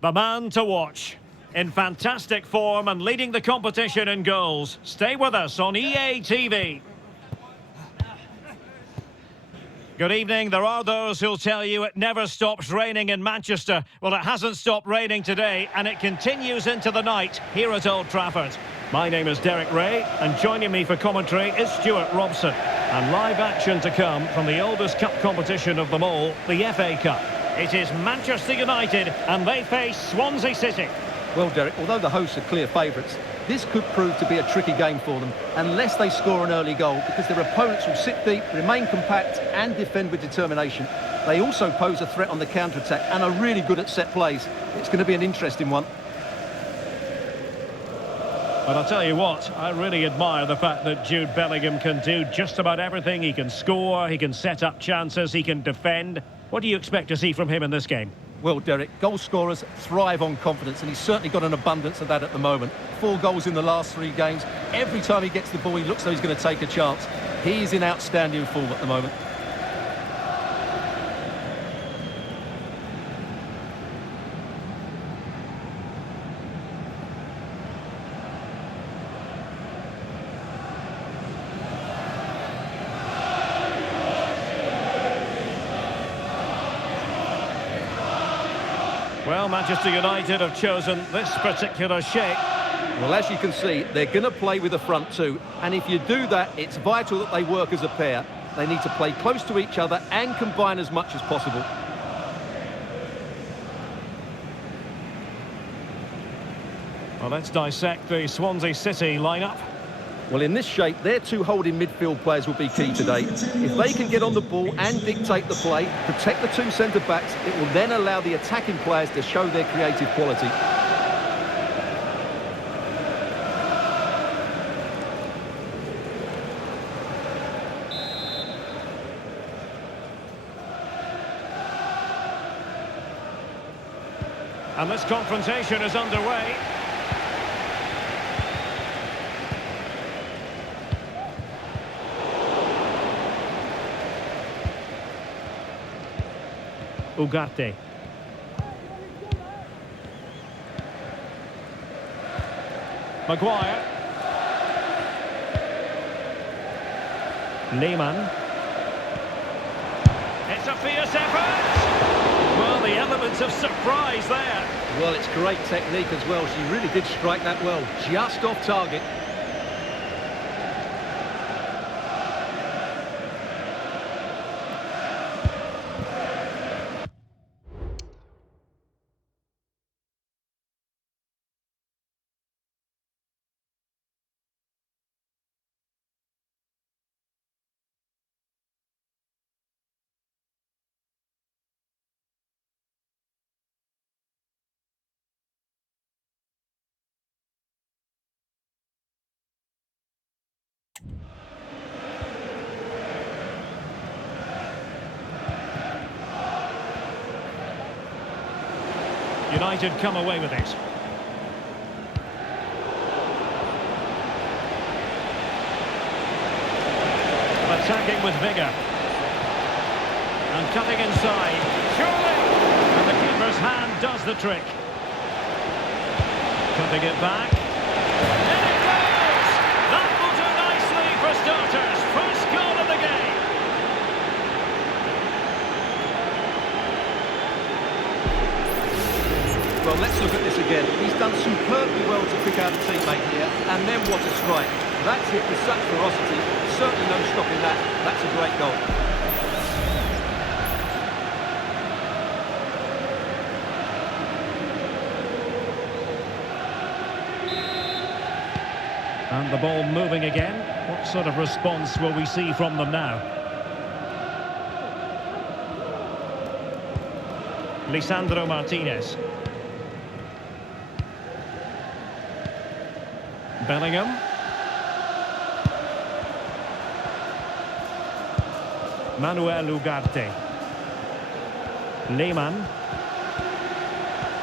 The man to watch. In fantastic form and leading the competition in goals. Stay with us on EA TV. Good evening. There are those who'll tell you it never stops raining in Manchester. Well, it hasn't stopped raining today, and it continues into the night here at Old Trafford. My name is Derek Ray, and joining me for commentary is Stuart Robson. And live action to come from the oldest cup competition of them all, the FA Cup. It is Manchester United, and they face Swansea City. Well, Derek, although the hosts are clear favourites, this could prove to be a tricky game for them, unless they score an early goal, because their opponents will sit deep, remain compact and defend with determination. They also pose a threat on the counter-attack and are really good at set plays. It's going to be an interesting one. But I'll tell you what, I really admire the fact that Jude Bellingham can do just about everything. He can score, he can set up chances, he can defend. What do you expect to see from him in this game? Well, Derek, goal scorers thrive on confidence, and he's certainly got an abundance of that at the moment. 4 goals in the last 3 games. Every time he gets the ball, he looks like he's going to take a chance. He's in outstanding form at the moment. Well, Manchester United have chosen this particular shape. Well, as you can see, they're going to play with the front two. And if you do that, it's vital that they work as a pair. They need to play close to each other and combine as much as possible. Well, let's dissect the Swansea City lineup. Well, in this shape, their 2 holding midfield players will be key today. If they can get on the ball and dictate the play, protect the 2 centre-backs, it will then allow the attacking players to show their creative quality. And this confrontation is underway. Ugarte. Maguire. Lehmann. It's a fierce effort. Well, the elements of surprise there. Well, it's great technique as well. She really did strike that well, just off target. United come away with it. Attacking with vigour. And cutting inside. Surely! And the keeper's hand does the trick. Cutting it back. And it goes! That will do nicely for starters. First goal of the game. Well, let's look at this again. He's done superbly well to pick out a teammate here, and then what a strike. That's hit with such ferocity. Certainly no stopping that. That's a great goal. And the ball moving again. What sort of response will we see from them now? Lisandro Martinez. Bellingham. Manuel Ugarte. Lehmann.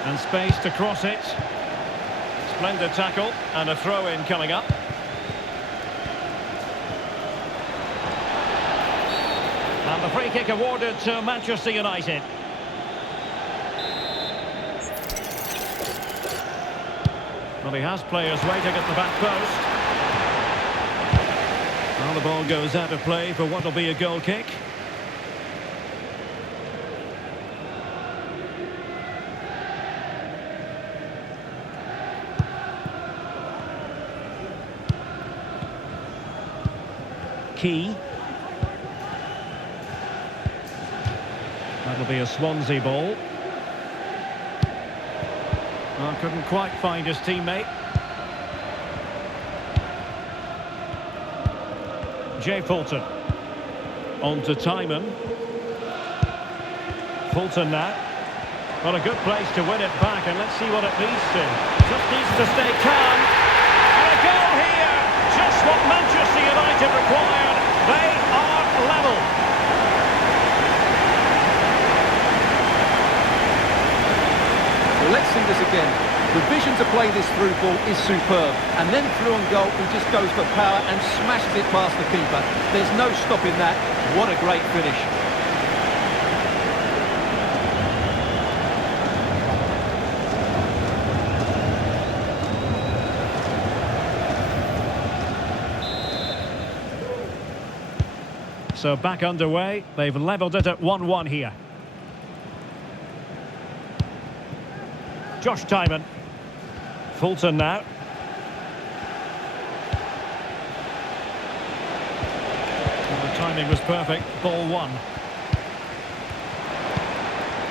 And space to cross it. Splendid tackle and a throw-in coming up. And the free kick awarded to Manchester United. Well, he has players waiting at the back post. Well, the ball goes out of play for what will be a goal kick. Key. That'll be a Swansea ball. Oh, couldn't quite find his teammate. Jay Fulton. On to Timon. Fulton now. Well, a good place to win it back, and let's see what it leads to. Just needs to stay calm. And a goal here! Just what Manchester United required. They are level. Well, let's see this again. The vision to play this through ball is superb. And then through on goal, he just goes for power and smashes it past the keeper. There's no stopping that. What a great finish. So back underway. They've levelled it at 1-1 here. Josh Timon. Fulton now. Well, the timing was perfect. Ball one.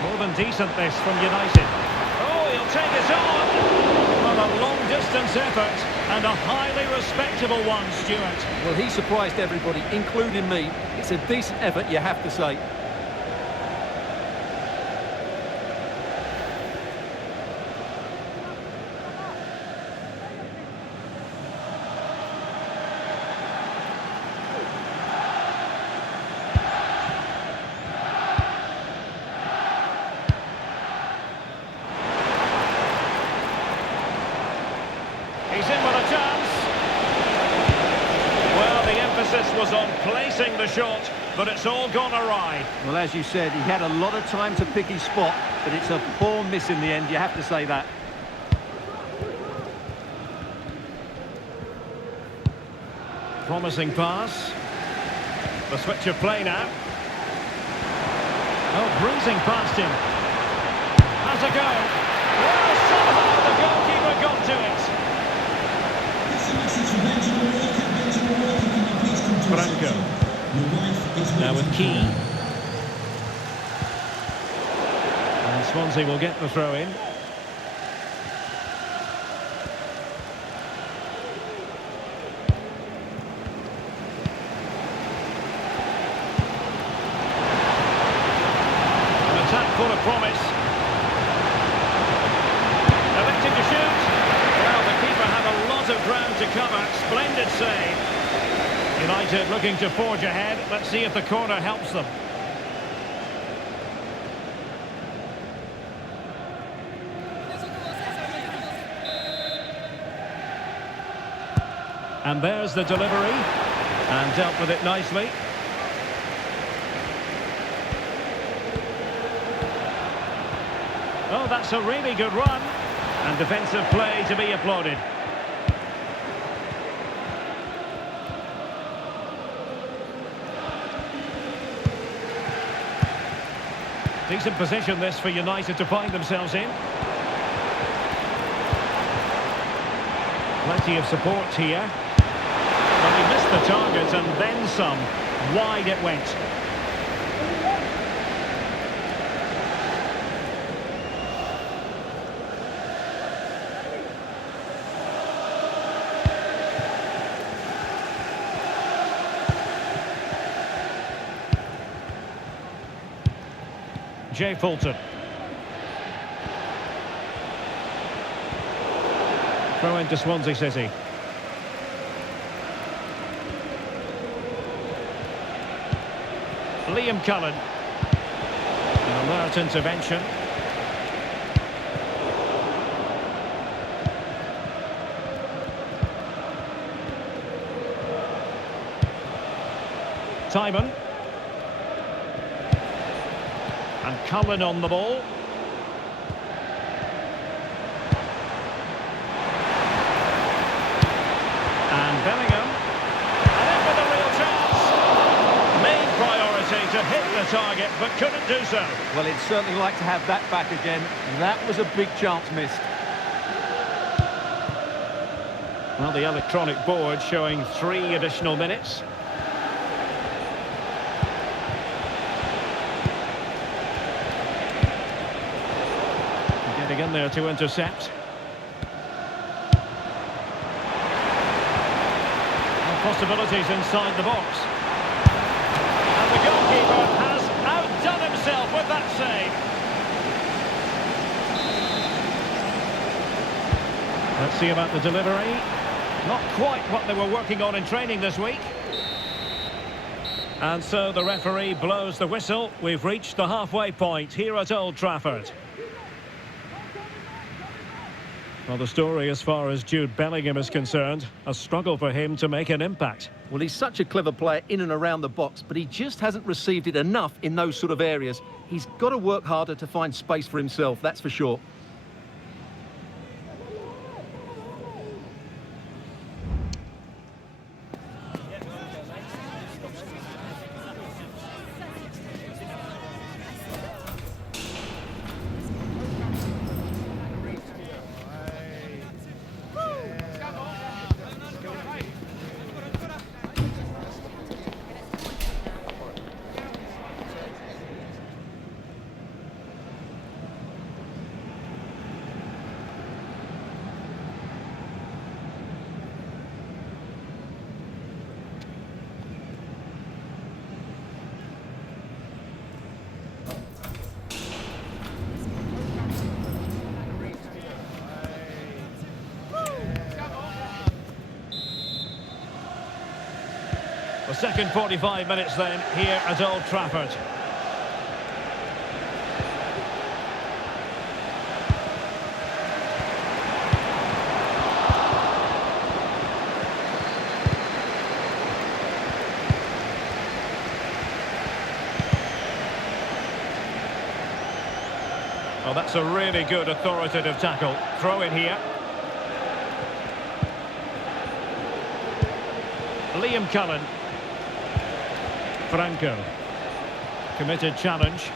More than decent this from United. Oh, he'll take it on. Well, a long-distance effort and a highly respectable one, Stuart. Well, he surprised everybody, including me. It's a decent effort, you have to say. He's in with a chance. Well, the emphasis was on placing the shot, but it's all gone awry. Well, as you said, he had a lot of time to pick his spot, but it's a poor miss in the end, you have to say that. Promising pass. The switch of play now. Oh, breezing past him. Has a go. Well, somehow the goalkeeper got to it. Franco. Now with Key. And Swansea will get the throw in. An attack full of promise. Elected to shoot. Well, the keeper had a lot of ground to cover. Splendid save. United looking to forge ahead. Let's see if the corner helps them. And there's the delivery. And dealt with it nicely. Oh, that's a really good run. And defensive play to be applauded. Decent position this for United to find themselves in. Plenty of support here. But he missed the target and then some. Wide it went. Jay Fulton. Throw into Swansea City. Liam Cullen. An alert intervention. Timon. And Cullen on the ball. the target, but couldn't do so. Well, he'd certainly like to have that back again. That was a big chance missed. Well, the electronic board showing 3 additional minutes. Getting in there to intercept. Possibilities inside the box. And the goalkeeper has outdone himself with that save. Let's see about the delivery. Not quite what they were working on in training this week. And so the referee blows the whistle. We've reached the halfway point here at Old Trafford. Well, the story as far as Jude Bellingham is concerned, a struggle for him to make an impact. Well, he's such a clever player in and around the box, but he just hasn't received it enough in those sort of areas. He's got to work harder to find space for himself, that's for sure. The second 45 minutes then here at Old Trafford. Oh, that's a really good authoritative tackle. Throw in here. Liam Cullen. Franco. Committed challenge.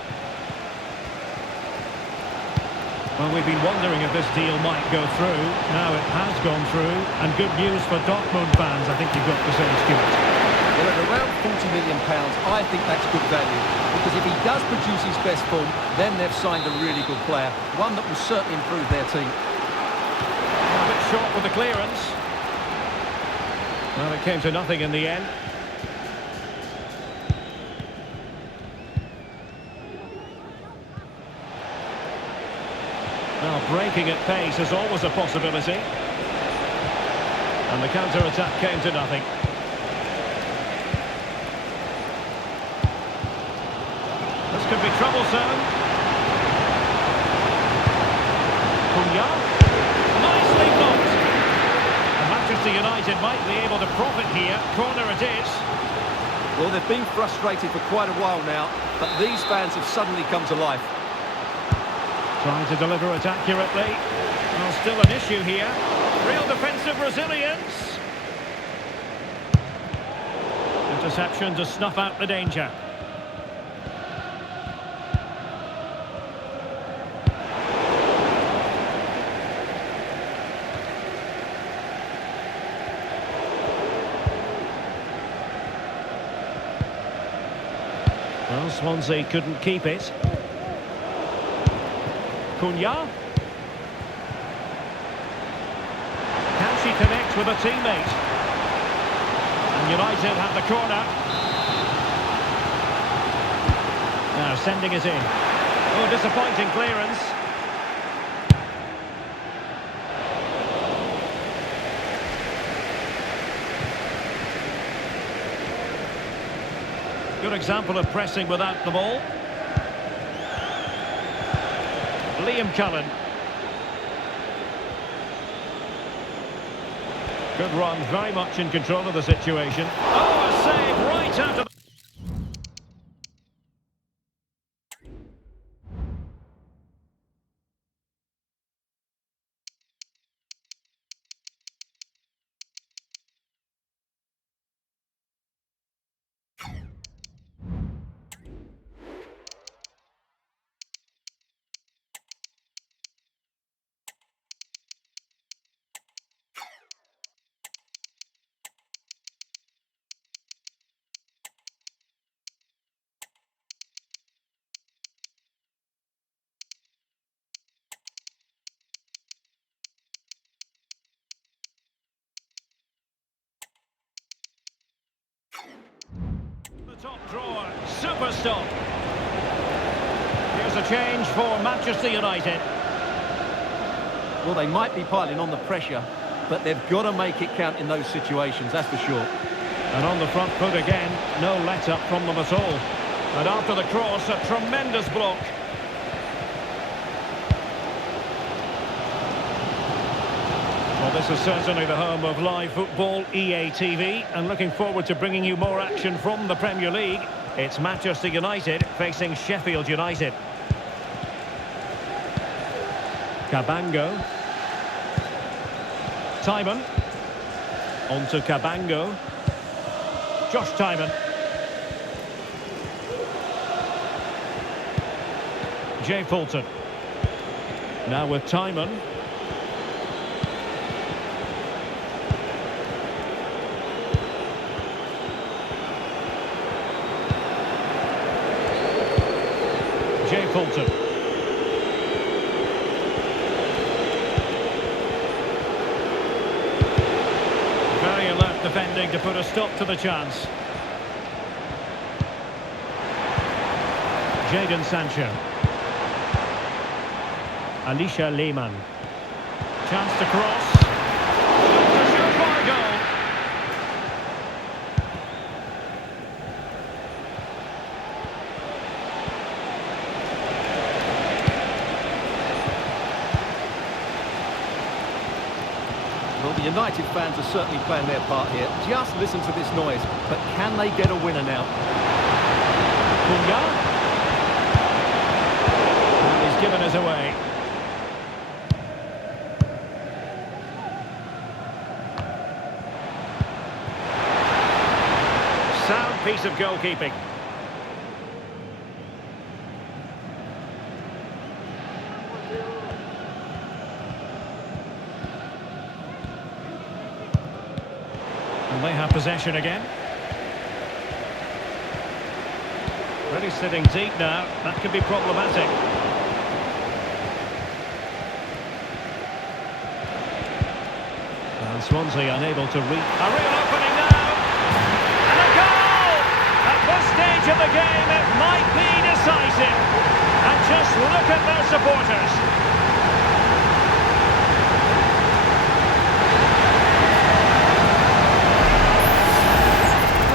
Well, we've been wondering if this deal might go through. Now it has gone through, and good news for Dortmund fans, I think you've got to say, Stuart. Well, at around £40 million, I think that's good value. Because if he does produce his best form, then they've signed a really good player. One that will certainly improve their team. A bit short with the clearance. Well, it came to nothing in the end. Now, breaking at pace is always a possibility. And the counter-attack came to nothing. This could be troublesome. Cunha. Nicely blocked. And Manchester United might be able to profit here. Corner it is. Well, they've been frustrated for quite a while now, but these fans have suddenly come to life. Trying to deliver it accurately. Well, still an issue here. Real defensive resilience. Interception to snuff out the danger. Well, Swansea couldn't keep it. Cunha. Can she connect with a teammate? And United have the corner. Now sending it in. Oh, disappointing clearance. Good example of pressing without the ball. Liam Cullen. Good run, very much in control of the situation. Oh, a save right out of the... top drawer, super stop. Here's a change for Manchester United. Well, they might be piling on the pressure, but they've got to make it count in those situations, that's for sure. And on the front foot again, no let-up from them at all. And after the cross, a tremendous block. Well, this is certainly the home of live football, EA TV, and looking forward to bringing you more action from the Premier League. It's Manchester United facing Sheffield United. Cabango. Timon. On to Cabango. Josh Timon. Jay Fulton. Now with Timon. Jay Fulton. Very alert defending to put a stop to the chance. Jadon Sancho. Alicia Lehmann. Chance to cross. It's a surefire goal. Well, the United fans are certainly playing their part here. Just listen to this noise. But can they get a winner now? Kunga. And he's given us away. Sound piece of goalkeeping. And they have possession again. Really sitting deep now. That could be problematic. And Swansea unable to reach. A real opening now. And a goal! At this stage of the game, it might be decisive. And just look at their supporters.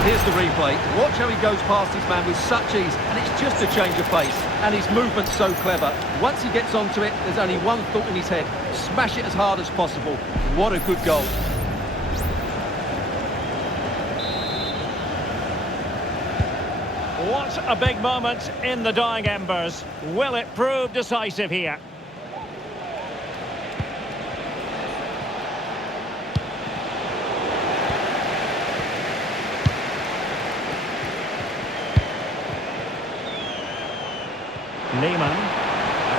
Here's the replay. Watch how he goes past his man with such ease, and it's just a change of pace. And his movement's so clever. Once he gets onto it, there's only one thought in his head. Smash it as hard as possible. What a good goal. What a big moment in the dying embers. Will it prove decisive here? Lehmann,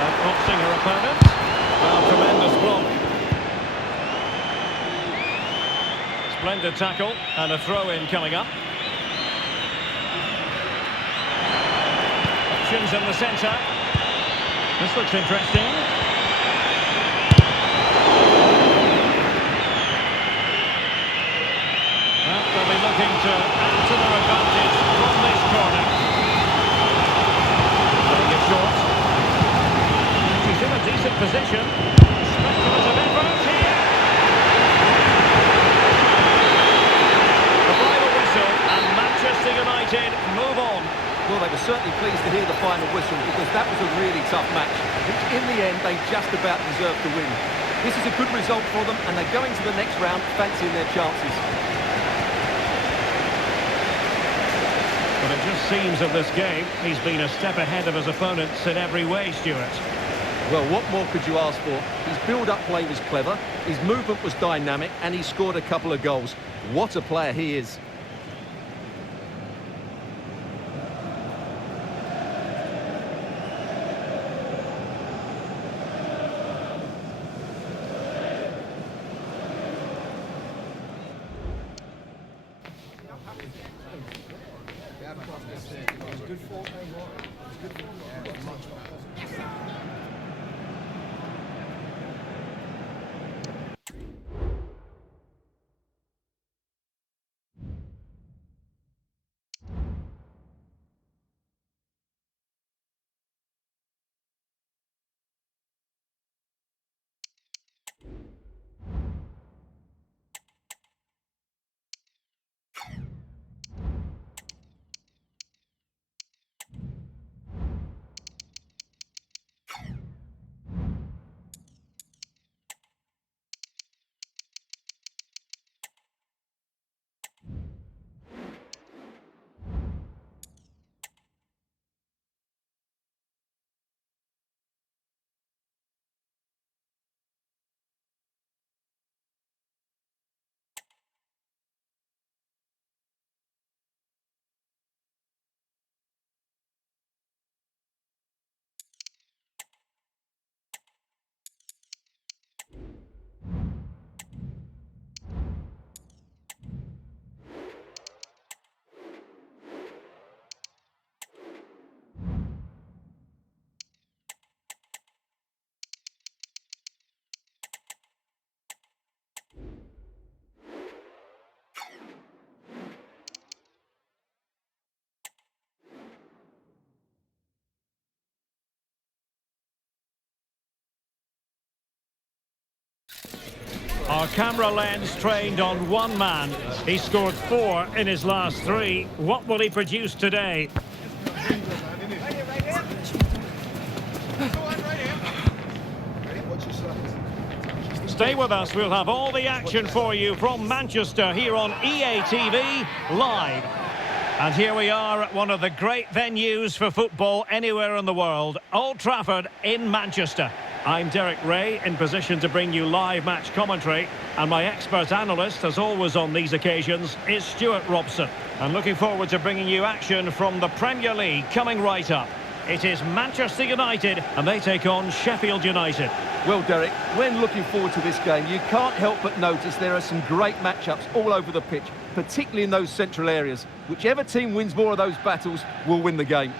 outboxing her opponent. Well, tremendous block. Splendid tackle and a throw-in coming up. Options in the centre. This looks interesting. Well, they'll be looking to add to their advantage from this corner. Short. She's in a decent position. Speculative effort here. The final whistle and Manchester United move on. Well, they were certainly pleased to hear the final whistle because that was a really tough match, which in the end they just about deserved to win. This is a good result for them and they're going to the next round fancying their chances. But it just seems of this game, he's been a step ahead of his opponents in every way, Stuart. Well, what more could you ask for? His build-up play was clever, his movement was dynamic, and he scored a couple of goals. What a player he is. Our camera lens trained on one man. He scored 4 in his last 3. What will he produce today? Stay with us, we'll have all the action for you from Manchester here on EA TV Live. And here we are at one of the great venues for football anywhere in the world, Old Trafford in Manchester. I'm Derek Ray, in position to bring you live match commentary, and my expert analyst, as always on these occasions, is Stuart Robson. I'm looking forward to bringing you action from the Premier League coming right up. It is Manchester United, and they take on Sheffield United. Well, Derek, when looking forward to this game, you can't help but notice there are some great matchups all over the pitch, particularly in those central areas. Whichever team wins more of those battles will win the game.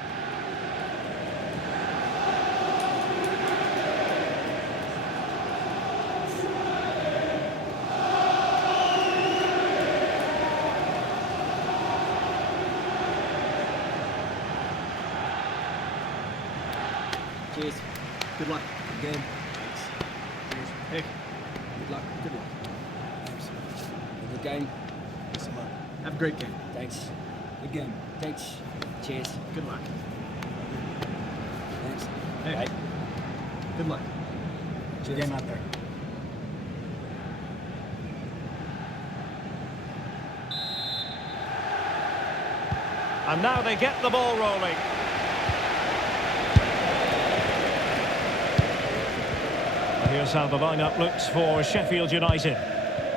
Cheers. Good luck. Good game. Cheers. Hey. Good luck. Good luck. Thanks. Good game. Thanks a lot. Have a great game. Thanks. Good game. Thanks. Cheers. Good luck. Thanks. Hey. Bye. Good luck. Cheers. Good game out there. And now they get the ball rolling. Here's how the lineup looks for Sheffield United.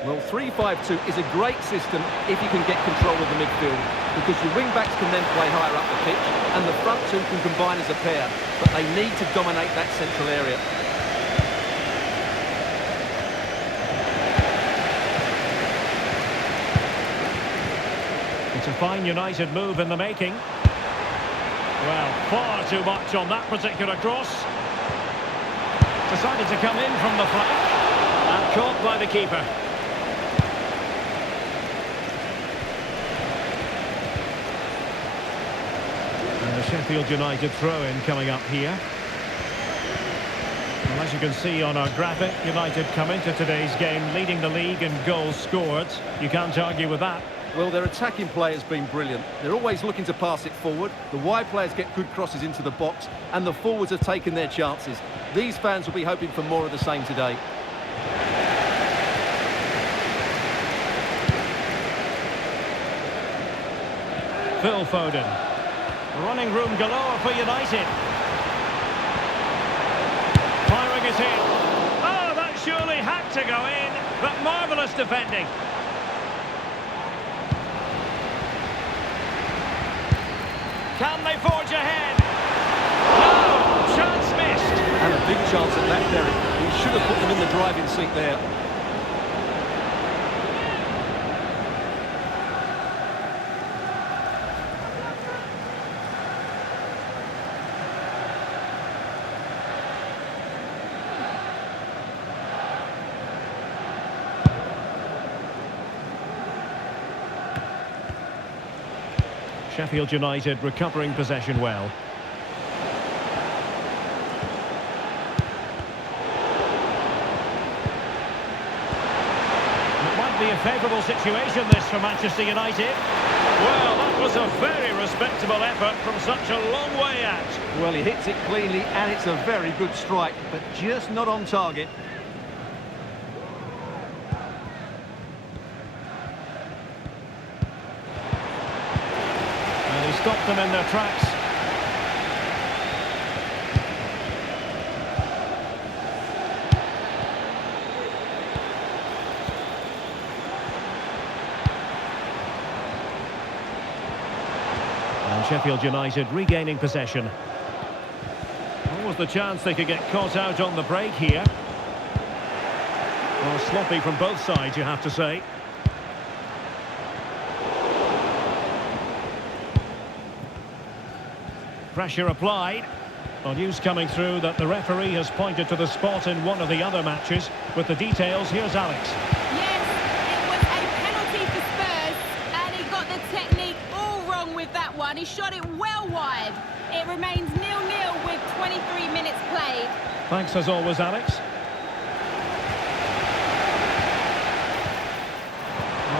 Well, 3-5-2 is a great system if you can get control of the midfield, because your wing-backs can then play higher up the pitch, and the front two can combine as a pair, but they need to dominate that central area. It's a fine United move in the making. Well, far too much on that particular cross. Decided to come in from the flank and caught by the keeper. And the Sheffield United throw-in coming up here. Well, as you can see on our graphic, United come into today's game leading the league in goals scored. You can't argue with that. Well, their attacking play has been brilliant. They're always looking to pass it forward. The wide players get good crosses into the box, and the forwards have taken their chances. These fans will be hoping for more of the same today. Phil Foden. Running room galore for United. Firing it in. Oh, that surely had to go in, but marvellous defending. Can they forge ahead? No! Chance missed. And a big chance at that, Derek. He should have put them in the driving seat there. Sheffield United recovering possession well. It might be a favourable situation, this, for Manchester United. Well, that was a very respectable effort from such a long way out. Well, he hits it cleanly, and it's a very good strike, but just not on target. Stopped them in their tracks. And Sheffield United regaining possession. What was the chance they could get caught out on the break here? Well, sloppy from both sides, you have to say. Pressure applied. Well, news coming through that the referee has pointed to the spot in one of the other matches. With the details, here's Alex. Yes, it was a penalty for Spurs, and he got the technique all wrong with that one. He shot it well wide. It remains 0-0 with 23 minutes played. Thanks as always, Alex.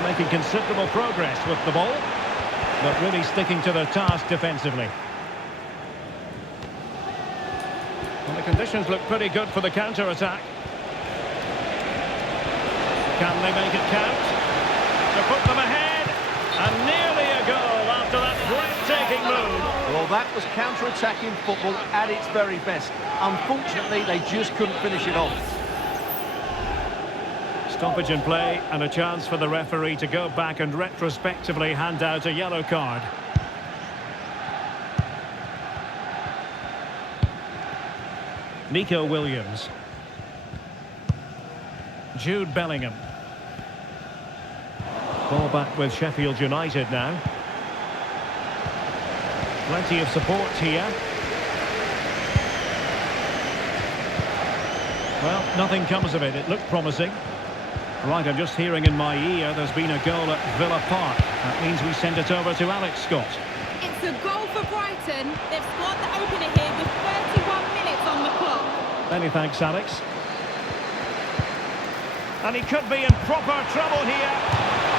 making considerable progress with the ball, but really sticking to their task defensively. Well, the conditions look pretty good for the counter-attack. Can they make it count? To put them ahead, and nearly a goal after that breathtaking move. Well, that was counter-attacking football at its very best. Unfortunately, they just couldn't finish it off. Stoppage in play, and a chance for the referee to go back and retrospectively hand out a yellow card. Nico Williams. Jude Bellingham. Ball back with Sheffield United now. Plenty of support here. Well, nothing comes of it. It looked promising. Right, I'm just hearing in my ear there's been a goal at Villa Park. That means we send it over to Alex Scott. It's a goal for Brighton. They've scored the opener here with 31 minutes on the clock. Many thanks, Alex. And he could be in proper trouble here.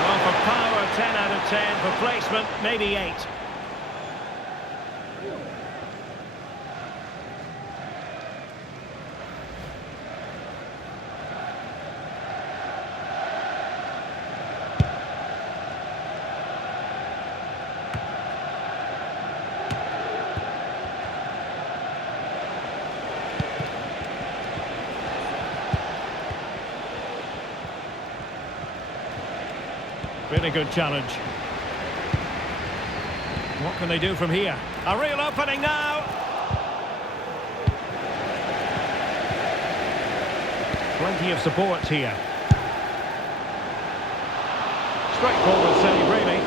Well, for power, 10 out of 10. For placement, maybe 8. Really good challenge. What can they do from here? A real opening now. Plenty of support here. Straightforward save, really.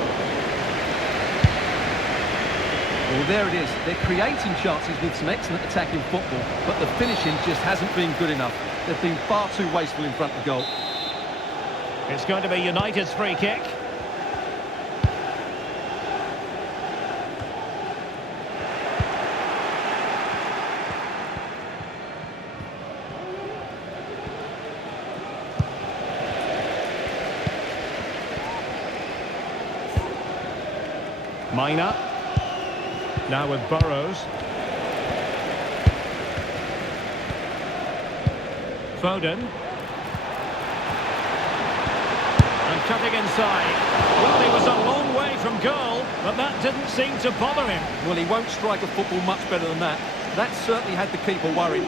Well, there it is. They're creating chances with some excellent attacking football, but the finishing just hasn't been good enough. They've been far too wasteful in front of goal. It's going to be United's free kick. Mina. Now with Burrows. Foden. Cutting inside. Well, he was a long way from goal, but that didn't seem to bother him. Well, he won't strike a football much better than that. That certainly had the keeper worried.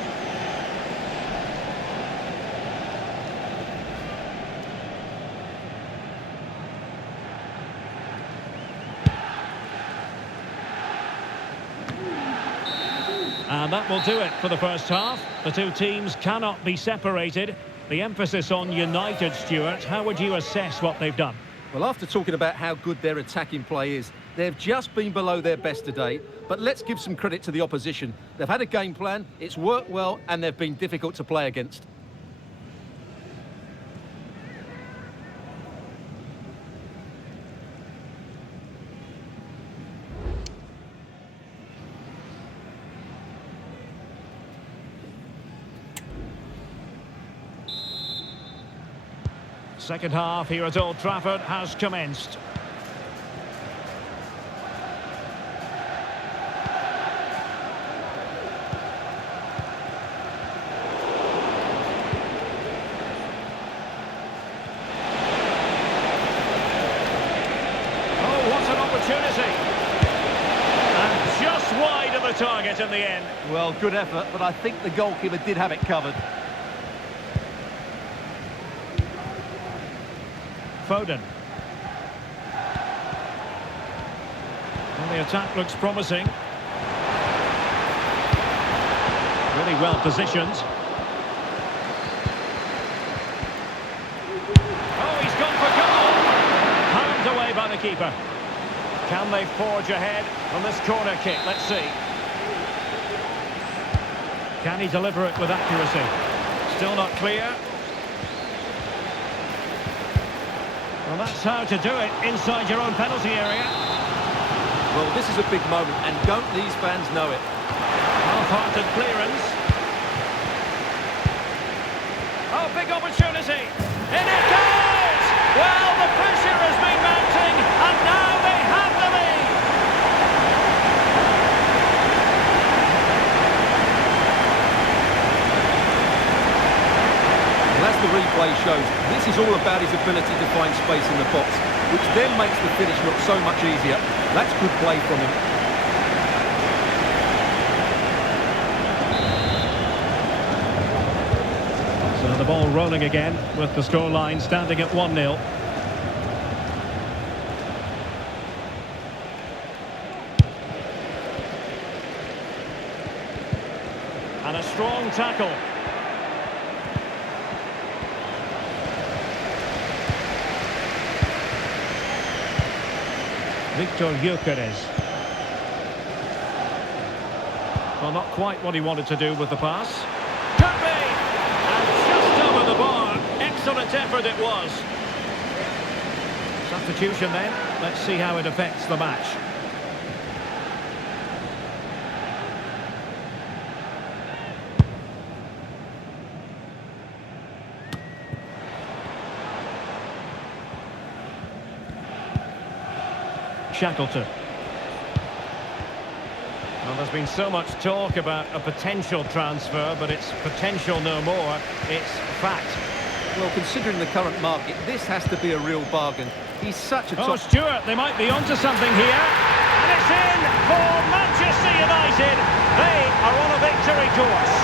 And that will do it for the first half. The two teams cannot be separated. The emphasis on United, Stuart. How would you assess what they've done? Well, after talking about how good their attacking play is, they've just been below their best today. But let's give some credit to the opposition. They've had a game plan, it's worked well, and they've been difficult to play against. Second half here at Old Trafford has commenced. Oh, what an opportunity! And just wide of the target in the end. Well, good effort, but I think the goalkeeper did have it covered. Foden. Well, the attack looks promising. Really well positioned. Oh, he's gone for goal! Palmed away by the keeper. Can they forge ahead from this corner kick? Let's see. Can he deliver it with accuracy? Still not clear. Well, that's how to do it inside your own penalty area. Well, this is a big moment, and don't these fans know it? Half-hearted clearance. Oh, big opportunity. In it goes! Well, the pressure is shows. This is all about his ability to find space in the box, which then makes the finish look so much easier. That's good play from him. So the ball rolling again with the scoreline standing at 1-0. And a strong tackle. Victor Gyökeres. Well, not quite what he wanted to do with the pass. Could be! And just over the bar. Excellent effort it was. Substitution then. Let's see how it affects the match. Shackleton. Well, there's been so much talk about a potential transfer, but it's potential no more. It's fact. Well, considering the current market, this has to be a real bargain. He's such a top... Oh, Stuart, they might be onto something here. And it's in for Manchester United. They are on a victory course.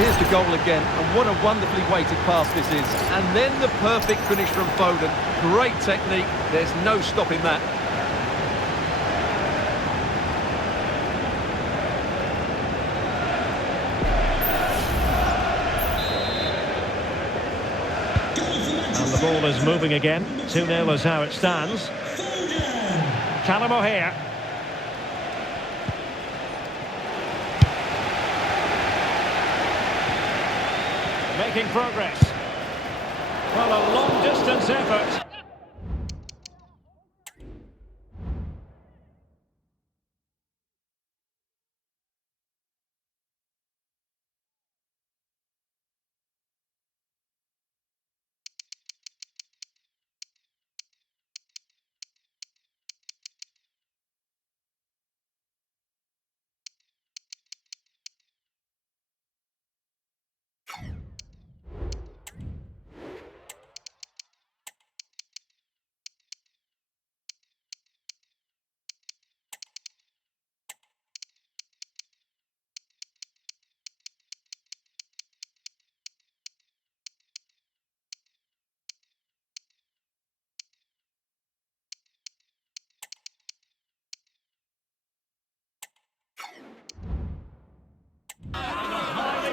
Here's the goal again, and what a wonderfully weighted pass this is. And then the perfect finish from Foden. Great technique, there's no stopping that. And the ball is moving again. 2-0 is how it stands. Callum O'Hare. Making progress. Well, a long-distance effort.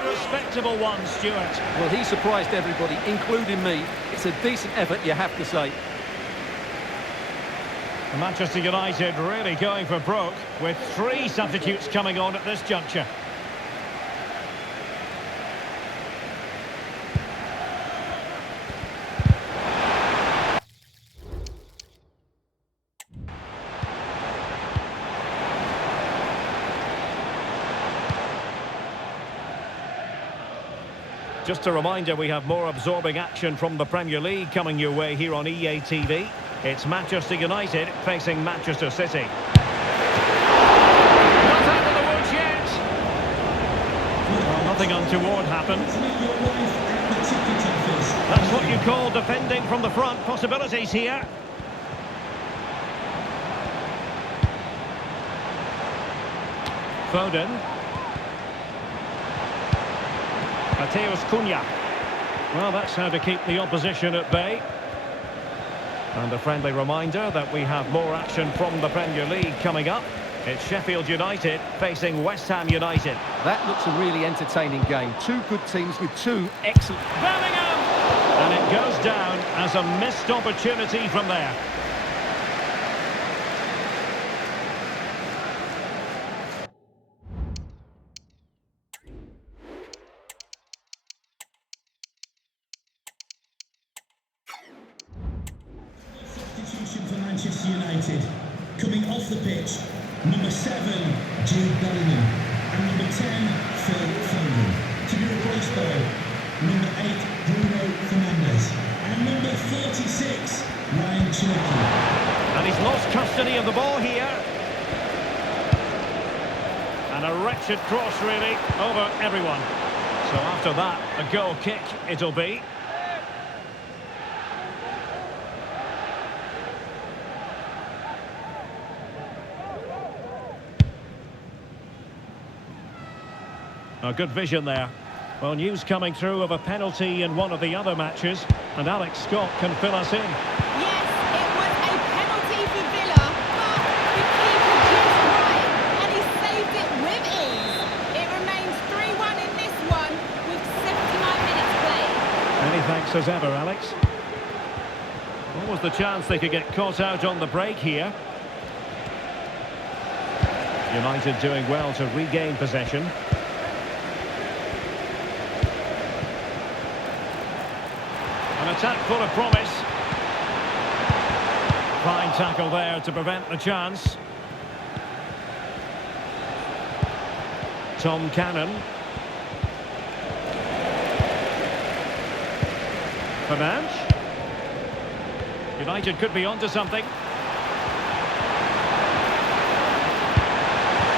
Respectable one, Stuart. Well, he surprised everybody, including me. It's a decent effort, you have to say. Manchester United really going for broke, with 3 substitutes coming on at this juncture. Just a reminder, we have more absorbing action from the Premier League coming your way here on EA TV. It's Manchester United facing Manchester City. Not out of the woods yet. Well, nothing untoward happened. That's what you call defending from the front. Possibilities here. Foden. Mateus Cunha. Well, that's how to keep the opposition at bay. And a friendly reminder that we have more action from the Premier League coming up. It's Sheffield United facing West Ham United. That looks a really entertaining game. 2 good teams with 2 excellent... Bellingham! And it goes down as a missed opportunity from there. For Manchester United, coming off the pitch, number 7, Jude Bellingham, and number 10, Phil Foden, to be replaced by number 8, Bruno Fernandes, and number 46, Ryan Cherky. And he's lost custody of the ball here. And a wretched cross, really, over everyone. So after that, a goal kick it'll be. A good vision there. Well, news coming through of a penalty in one of the other matches, and Alex Scott can fill us in. Yes, it was a penalty for Villa, but the keeper just right, and he saved it with ease. It remains 3-1 in this one, with 79 minutes played. Many thanks as ever, Alex. What was the chance they could get caught out on the break here? United doing well to regain possession. An attack full of promise. Fine tackle there to prevent the chance. Tom Cannon. Fernandes. United could be onto something.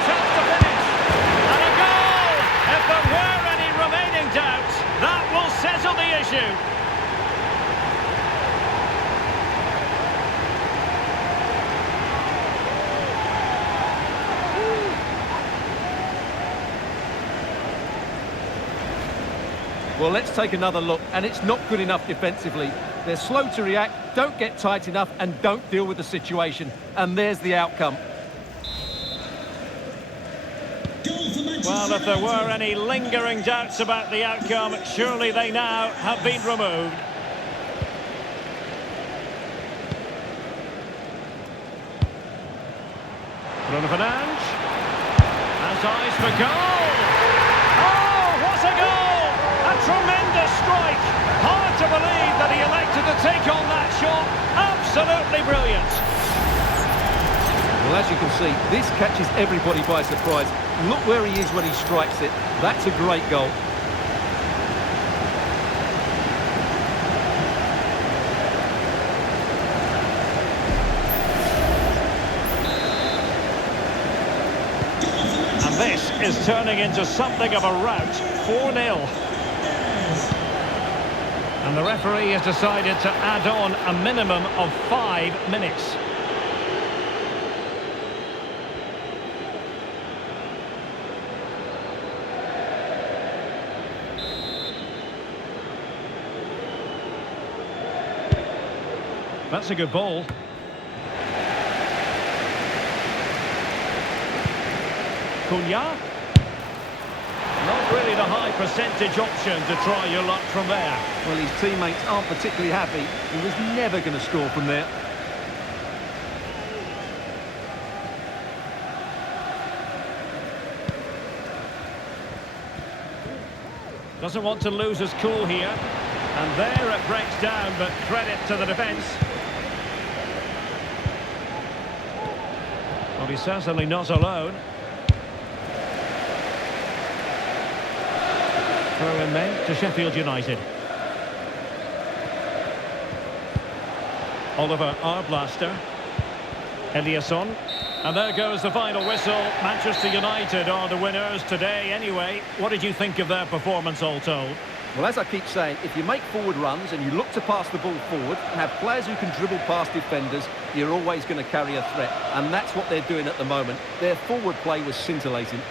Chance to finish. And a goal! If there were any remaining doubts, that will settle the issue. Well, let's take another look, and it's not good enough defensively. They're slow to react, don't get tight enough, and don't deal with the situation. And there's the outcome. Well, if there were any lingering doubts about the outcome, surely they now have been removed. Bruno Fernandes has eyes for goal. Oh, what a goal! A tremendous strike. Hard to believe that he elected to take on that shot. Absolutely brilliant. Well, as you can see, this catches everybody by surprise. Look where he is when he strikes it. That's a great goal. And this is turning into something of a rout. 4-0. And the referee has decided to add on a minimum of 5 minutes. That's a good ball. Cunha. Not really the high percentage option to try your luck from there. Well, his teammates aren't particularly happy. He was never going to score from there. Doesn't want to lose his cool here. And there it breaks down, but credit to the defence. Well, he's certainly not alone. Throw in men to Sheffield United. Oliver Arblaster. Eliasson. And there goes the final whistle. Manchester United are the winners today anyway. What did you think of their performance all told? Well, as I keep saying, if you make forward runs and you look to pass the ball forward and have players who can dribble past defenders, you're always going to carry a threat. And that's what they're doing at the moment. Their forward play was scintillating.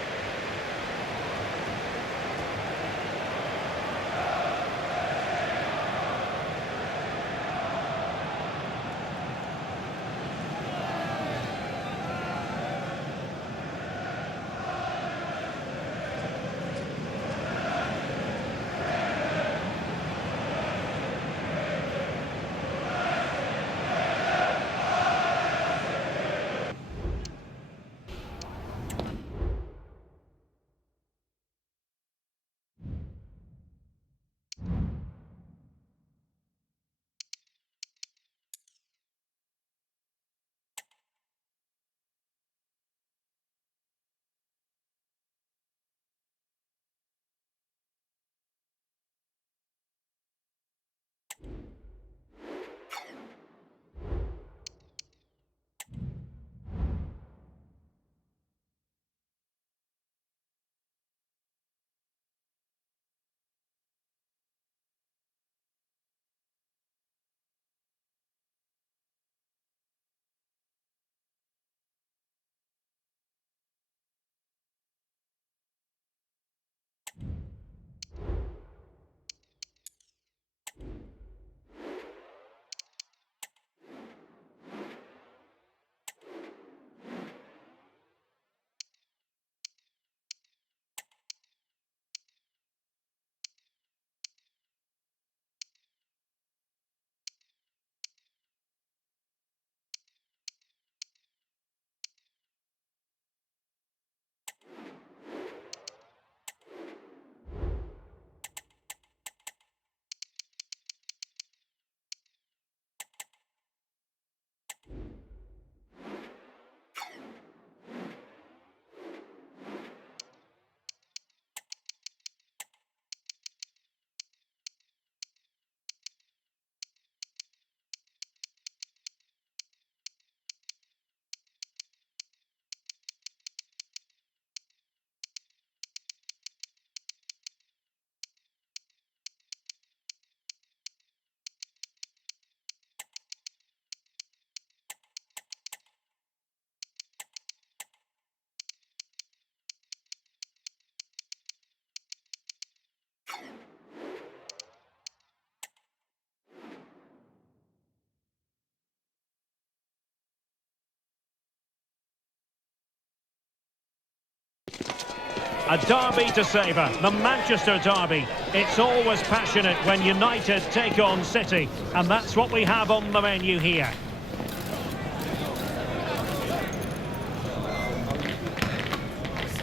A derby to savour, the Manchester derby. It's always passionate when United take on City, and that's what we have on the menu here.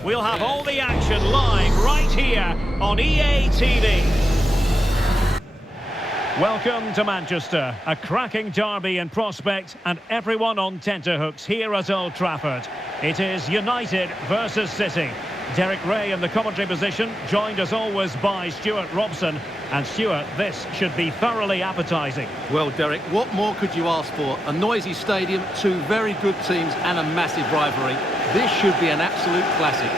We'll have all the action live right here on EA TV. Welcome to Manchester, a cracking derby in prospect and everyone on tenterhooks here at Old Trafford. It is United versus City. Derek Ray in the commentary position, joined as always by Stuart Robson. And Stuart, this should be thoroughly appetising. Well, Derek, what more could you ask for? A noisy stadium, two very good teams and a massive rivalry. This should be an absolute classic.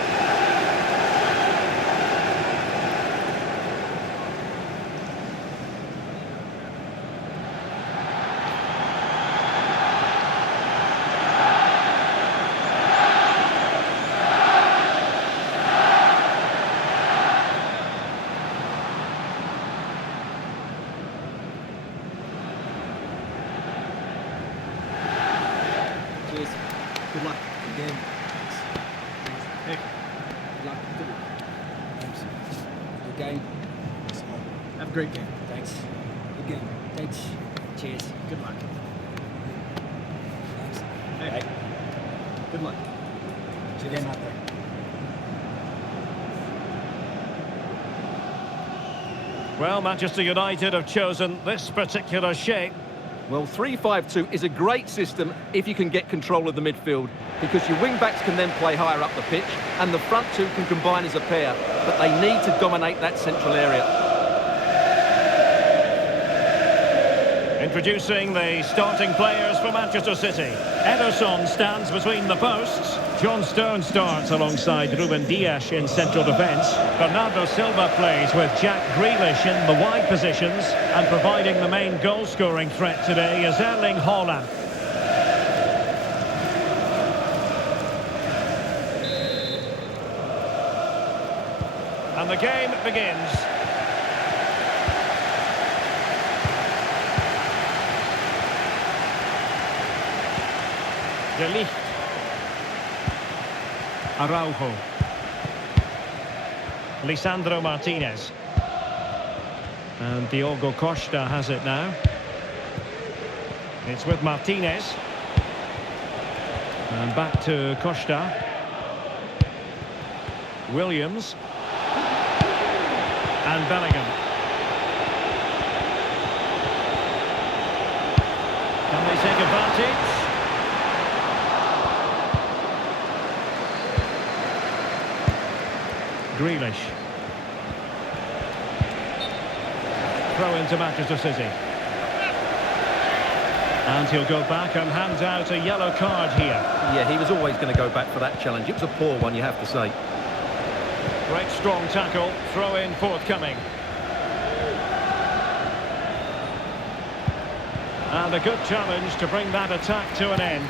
Cheers. Good luck. Good game. Thanks. Good luck. Good luck. Thanks. Good game. Have a great game. Thanks. Good game. Thanks. Cheers. Good luck. Thanks. Hey. Good luck. Good game out there. Well, Manchester United have chosen this particular shape. Well, 3-5-2 is a great system if you can get control of the midfield, because your wing-backs can then play higher up the pitch and the front two can combine as a pair, but they need to dominate that central area. Introducing the starting players for Manchester City. Ederson stands between the posts. John Stone starts alongside Ruben Dias in central defence. Bernardo Silva plays with Jack Grealish in the wide positions. And providing the main goal-scoring threat today is Erling Haaland. And the game begins. De Ligt. Araujo. Lisandro Martinez. And Diogo Costa has it now. It's with Martinez. And back to Costa. Williams. And Bellingham. Can they take advantage? Grealish. Throw into Manchester City. And he'll go back and hand out a yellow card here. Yeah, he was always going to go back for that challenge. It was a poor one, you have to say. Great strong tackle. Throw in forthcoming. And a good challenge to bring that attack to an end.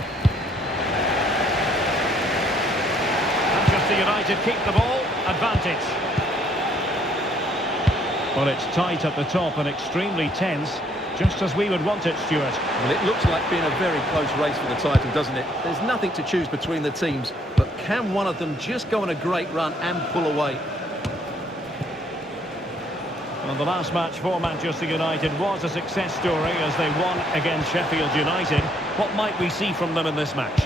Manchester United keep the ball. Advantage. Well, it's tight at the top and extremely tense, just as we would want it, Stuart. Well, it looks like being a very close race for the title, doesn't it? There's nothing to choose between the teams, but can one of them just go on a great run and pull away? Well, the last match for Manchester United was a success story as they won against Sheffield United. What might we see from them in this match?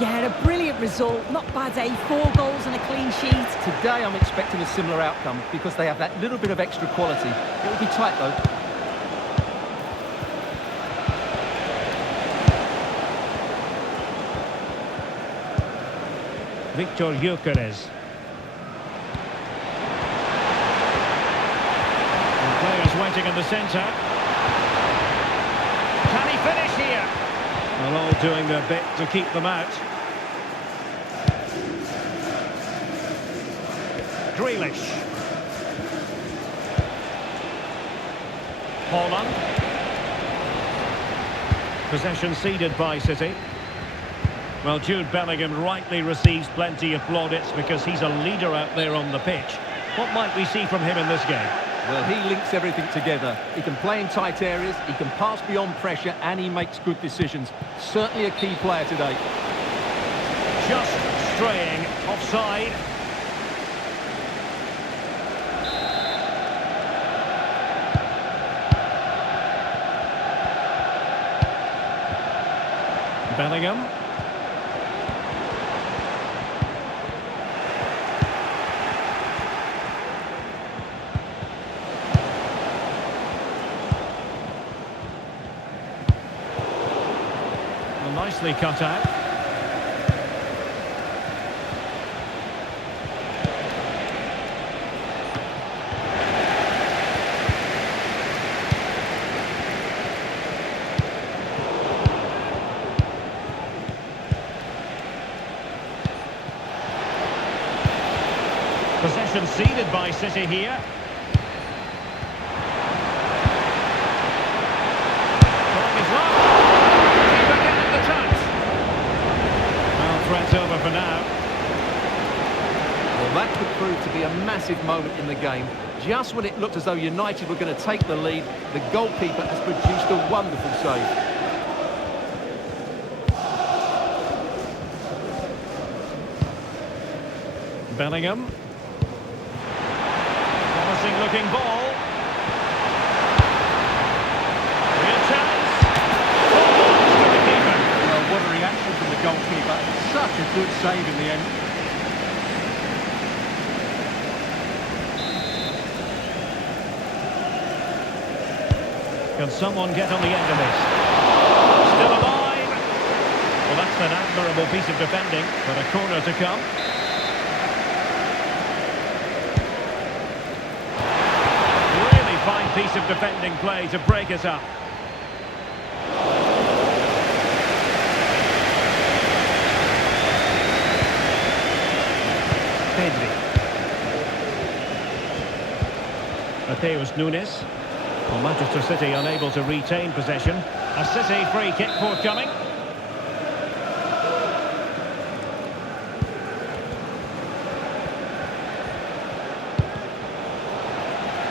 Yeah, a brilliant result. Not bad, eh? 4 goals and a clean sheet. Today I'm expecting a similar outcome because they have that little bit of extra quality. It will be tight though. Victor Gyökeres. And players waiting in the centre. Can he finish here? Well, all doing their bit to keep them out. Grealish. Haaland. Possession ceded by City. Well, Jude Bellingham rightly receives plenty of plaudits because he's a leader out there on the pitch. What might we see from him in this game? Well, he links everything together. He can play in tight areas, he can pass beyond pressure, and he makes good decisions. Certainly a key player today. Just straying offside. Bellingham. Well, nicely cut out. Possession ceded by City here. Throwing his lob. Keeper getting the touch. Well, threat's over for now. Well, that could prove to be a massive moment in the game. Just when it looked as though United were going to take the lead, the goalkeeper has produced a wonderful save. Bellingham. Promising looking ball. Real chance. To the keeper. Well, what a reaction from the goalkeeper. Such a good save in the end. Can someone get on the end of this? Still alive. Well, that's an admirable piece of defending, but a corner to come. Really fine piece of defending play to break it up. Pedri. Mateus Nunes. Well, Manchester City unable to retain possession. A City free kick forthcoming.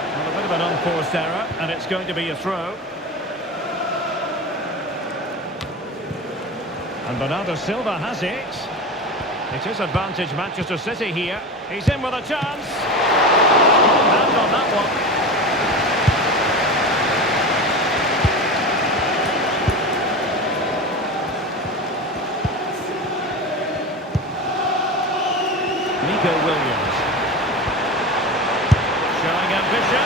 Well, a bit of an unforced error, and it's going to be a throw. And Bernardo Silva has it. It is advantage Manchester City here. He's in with a chance. And on that one. Williams. Showing ambition.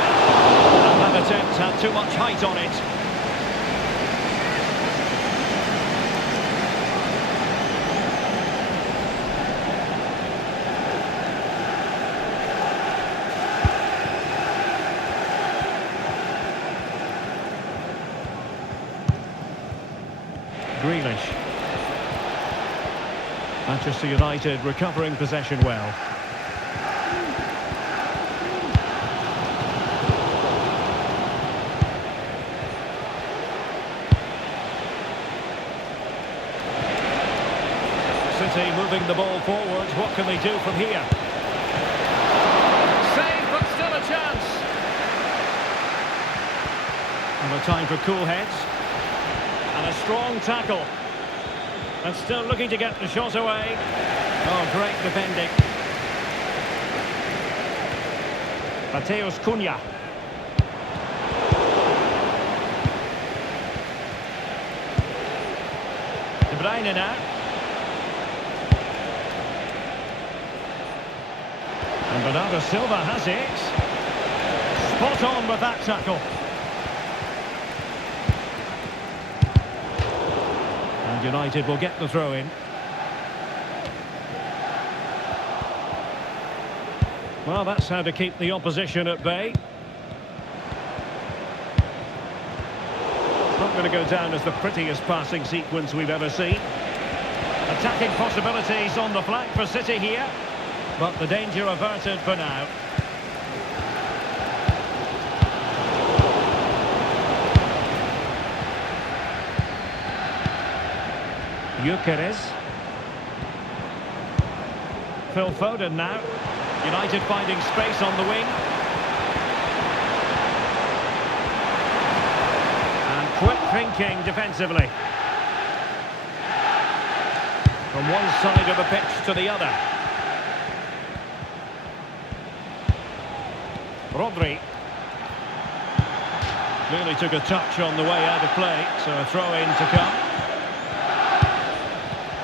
And that attempt had too much height on it. Grealish. Manchester United recovering possession well. City moving the ball forward. What can they do from here? Save, but still a chance. And a time for cool heads. And a strong tackle. And still looking to get the shot away. Oh, great defending. Mateus Cunha. De Bruyne now. And Bernardo Silva has it. Spot on with that tackle. And United will get the throw in. Well, that's how to keep the opposition at bay. Not going to go down as the prettiest passing sequence we've ever seen. Attacking possibilities on the flank for City here. But the danger averted for now. Gyökeres. Phil Foden now. United finding space on the wing. And quick thinking defensively. From one side of the pitch to the other. Rodri. Clearly took a touch on the way out of play, so a throw-in to come.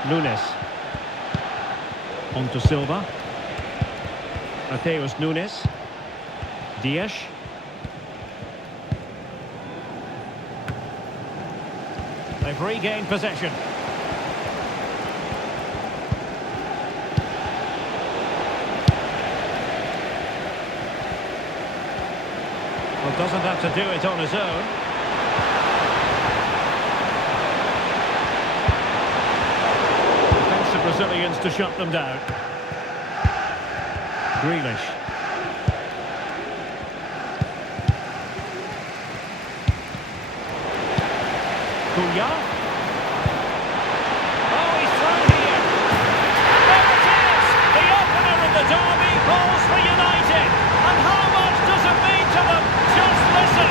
Nunes. On to Silva. Mateus Nunes. Dias. They've regained possession. Well, doesn't have to do it on his own. Defensive Brazilians to shut them down. Grealish. Cunha. Oh, he's through here. There it is! The opener in the derby calls for United. And how much does it mean to them? Just listen.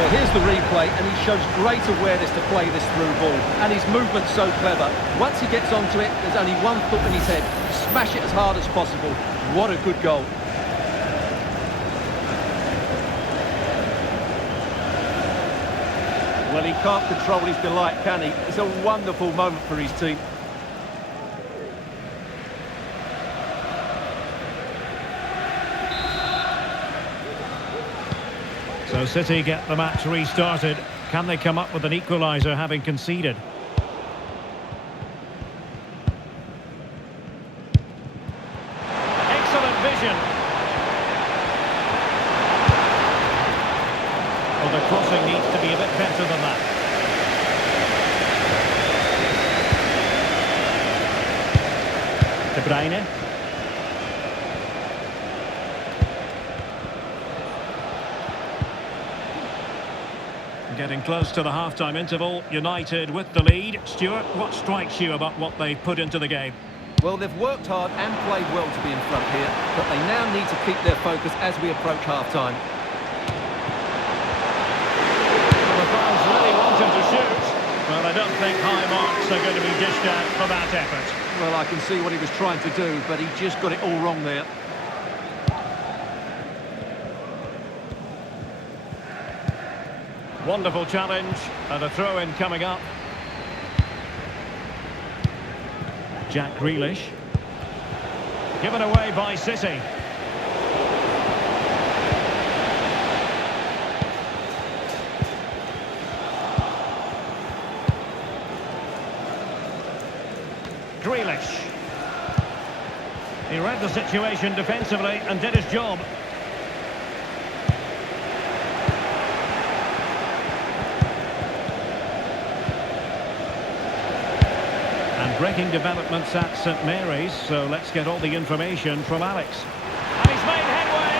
Well, here's the replay, and he shows great awareness to play this through ball. And his movement's so clever. Once he gets onto it, there's only one foot in his head. Smash it as hard as possible. What a good goal. Well, he can't control his delight, can he? It's a wonderful moment for his team. So City get the match restarted. Can they come up with an equaliser having conceded? Excellent vision. Well, the crossing needs to be a bit better than that. De Bruyne. Getting close to the half-time interval, United with the lead. Stuart, what strikes you about what they've put into the game? Well, they've worked hard and played well to be in front here, but they now need to keep their focus as we approach half-time. Well, the fans really want him to shoot. Well, I don't think high marks are going to be dished out for that effort. Well, I can see what he was trying to do, but he just got it all wrong there. Wonderful challenge, and a throw-in coming up. Jack Grealish. Given away by City. Grealish. He read the situation defensively and did his job. Breaking developments at St Mary's, so let's get all the information from Alex. And he's made headway!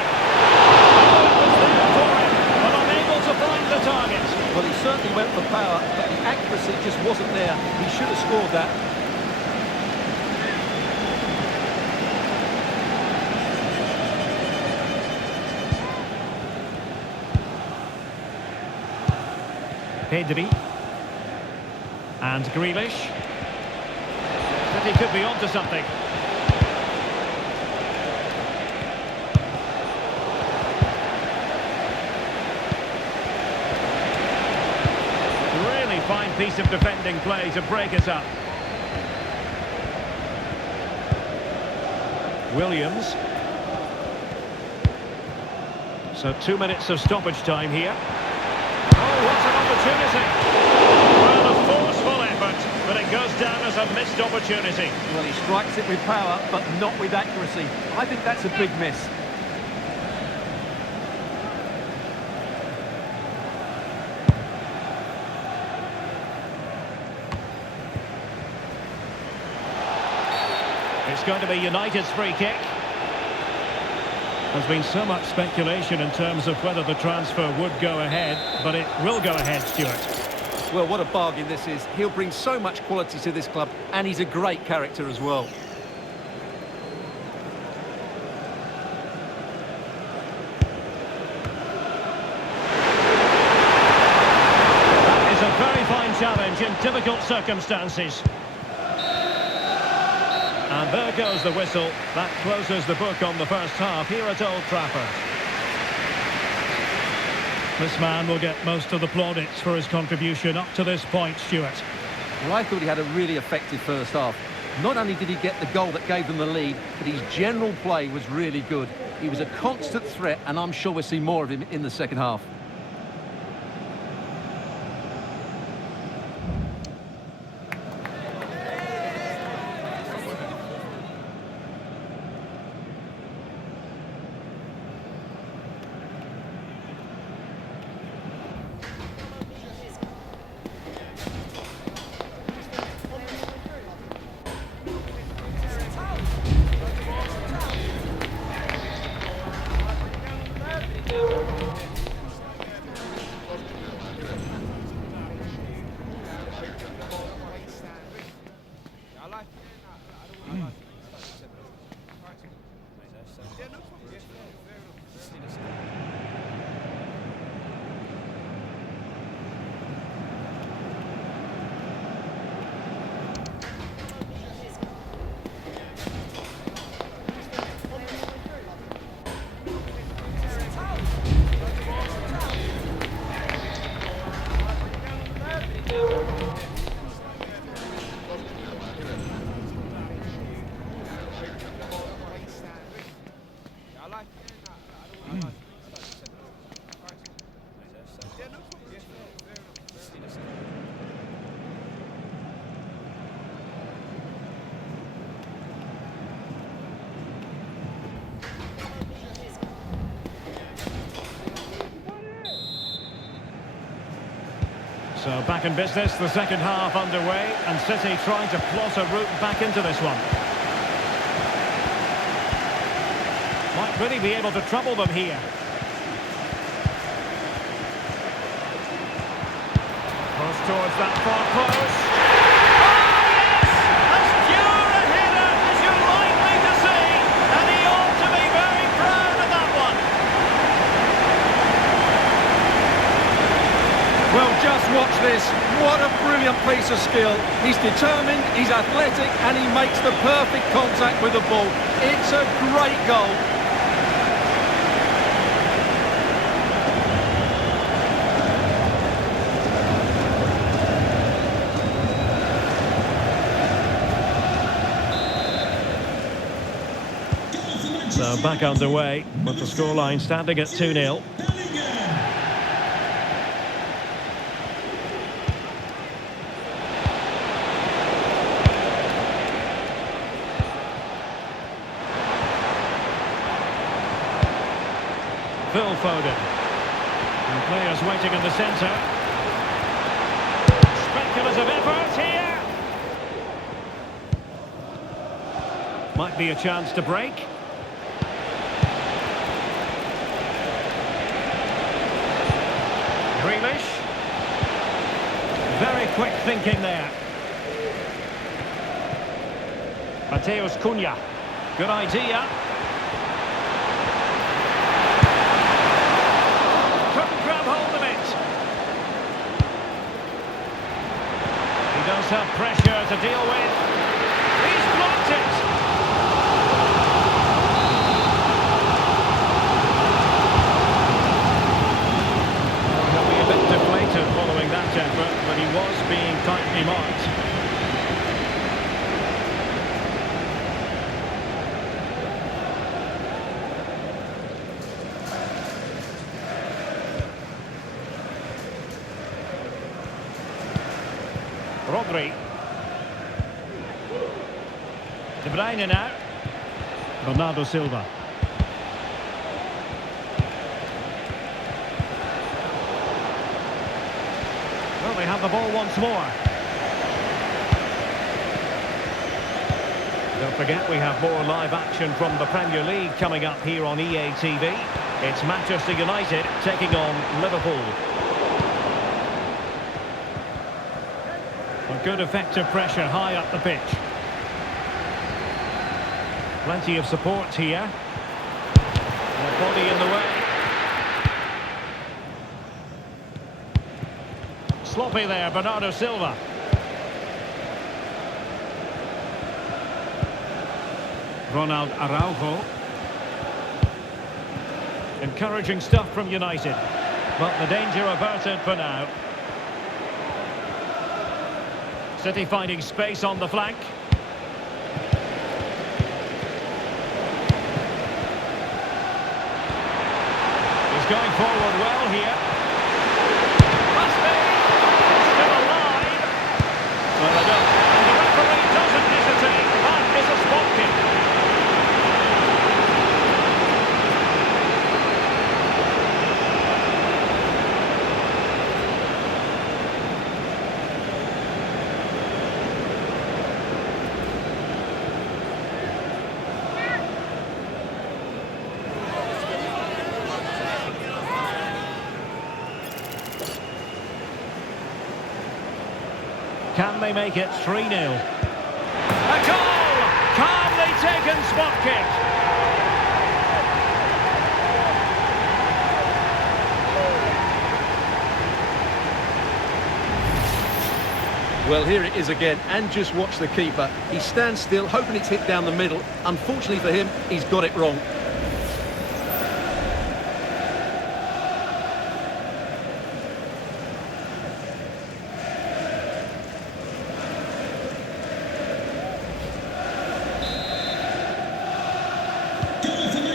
Oh, it was there for him, but unable to find the target. Well, he certainly went for power, but the accuracy just wasn't there. He should have scored that. Pedri. And Grealish. He could be onto something. Really fine piece of defending play to break us up. Williams. So 2 minutes of stoppage time here. Oh, what an opportunity! Well, a forceful effort, but it goes down as a missed opportunity. Well, he strikes it with power, but not with accuracy. I think that's a big miss. It's going to be United's free kick. There's been so much speculation in terms of whether the transfer would go ahead, but it will go ahead, Stuart. Well, what a bargain this is. He'll bring so much quality to this club, and he's a great character as well. That is a very fine challenge in difficult circumstances. And there goes the whistle. That closes the book on the first half here at Old Trafford. This man will get most of the plaudits for his contribution up to this point, Stuart. Well, I thought he had a really effective first half. Not only did he get the goal that gave them the lead, but his general play was really good. He was a constant threat, and I'm sure we'll see more of him in the second half. So back in business, the second half underway, and City trying to plot a route back into this one. Might really be able to trouble them here. Cross towards that far post. Oh, yes! As pure a header as you're likely to see, and he ought to be very proud of that one. Well, just watch this. What a brilliant piece of skill. He's determined, he's athletic, and he makes the perfect contact with the ball. It's a great goal. So back underway, with the scoreline standing at 2-0. Phil Foden. And players waiting in the centre. Speculative effort here. Might be a chance to break. Grealish. Very quick thinking there. Mateus Cunha. Good idea. Couldn't grab hold of it. He does have pressure to deal with. He's blocked it. He'll be a bit deflated following that effort, but he was being tightly marked. Rodri. De Bruyne now. Bernardo Silva. Well, they have the ball once more. Don't forget we have more live action from the Premier League coming up here on EA TV. It's Manchester United taking on Liverpool. A good effective pressure high up the pitch. Plenty of support here. And a body in the way. Sloppy there, Bernardo Silva. Ronald Araujo. Encouraging stuff from United. But the danger averted for now. City finding space on the flank. He's going forward well here. Must be! Still alive! Well, they don't. And the referee doesn't hesitate. That is a spot kick. Can they make it 3-0? A goal! Calmly taken spot kick. Well, here it is again, and just watch the keeper. He stands still, hoping it's hit down the middle. Unfortunately for him, he's got it wrong.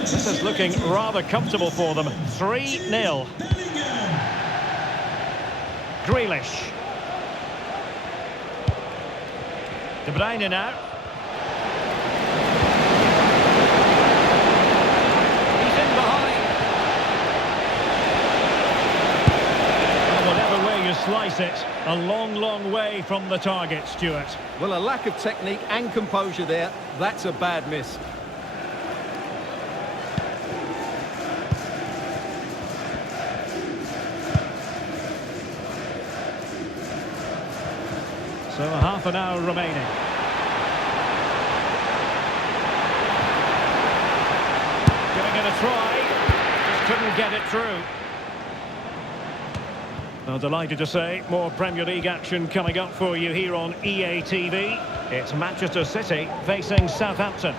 This is looking rather comfortable for them. 3-0. Grealish. De Bruyne now. He's in behind. Well, whatever way you slice it, a long, long way from the target, Stuart. Well, a lack of technique and composure there. That's a bad miss. So half an hour remaining. Giving it a try. Just couldn't get it through. Well, delighted to say, more Premier League action coming up for you here on EA TV. It's Manchester City facing Southampton.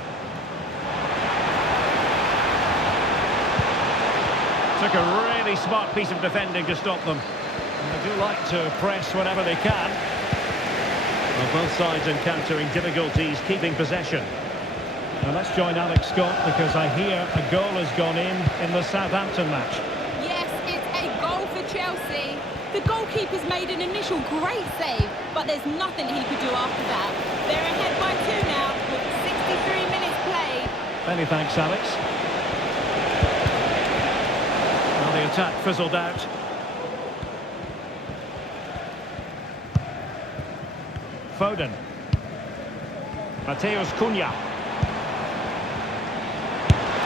Took a really smart piece of defending to stop them. And they do like to press whenever they can. Well, both sides encountering difficulties keeping possession. Now let's join Alex Scott because I hear a goal has gone in the Southampton match. Yes, it's a goal for Chelsea. The goalkeeper's made an initial great save, but there's nothing he could do after that. They're ahead by 2 now with 63 minutes played. Many thanks, Alex. Well, the attack fizzled out. Foden. Mateus Cunha.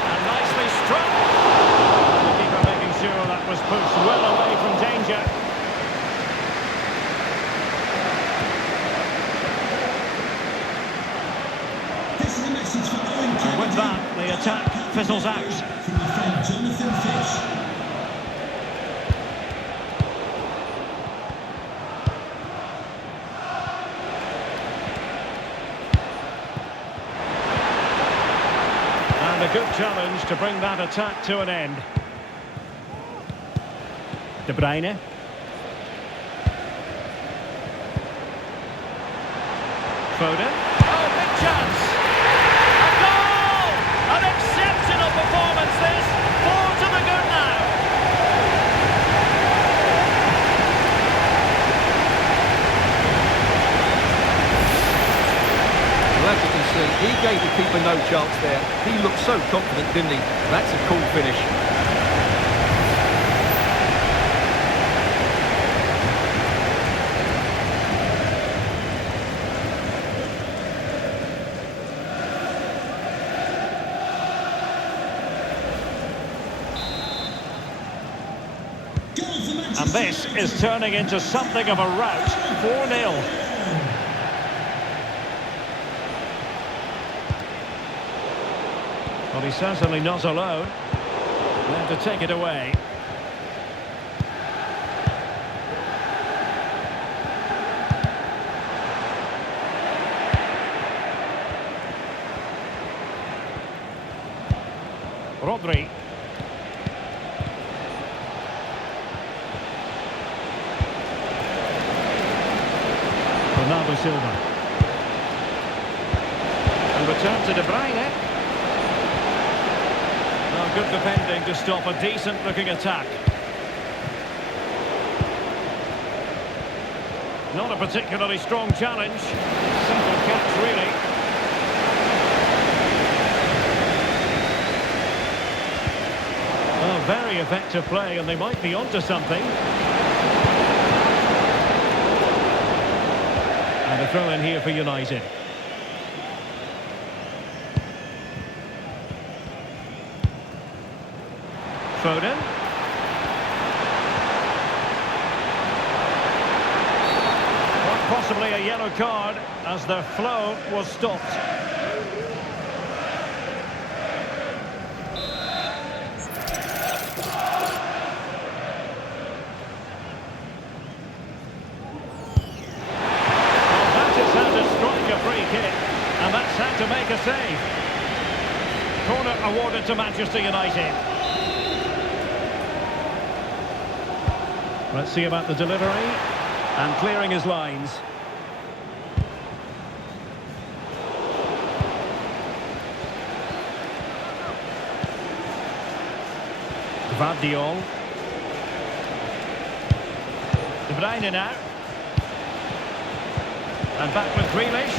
And nicely struck. The keeper making sure that was pushed well away from danger. This is a message for Owen. And with that, the attack fizzles out. From your friend Jonathan Fish. A good challenge to bring that attack to an end. De Bruyne. Foden. Oh, big chance! A goal! An exceptional performance this. 4 to the good now. Well, as you can see, he gave the keeper no chance there. He looked so confident, didn't he? That's a cool finish. And this is turning into something of a rout. 4-0. Well, he's certainly not alone. There to take it away. Rodri. Silva. And return to De Bruyne. Well, good defending to stop a decent-looking attack. Not a particularly strong challenge. Simple catch, really. Oh, very effective play, and they might be onto something. And a throw in here for United. Foden. Possibly a yellow card as their flow was stopped. Well, that is how to strike a free kick, and that's how to make a save. Corner awarded to Manchester United. Let's see about the delivery. And clearing his lines. Gvardiol. De Bruyne now. And back with Grealish.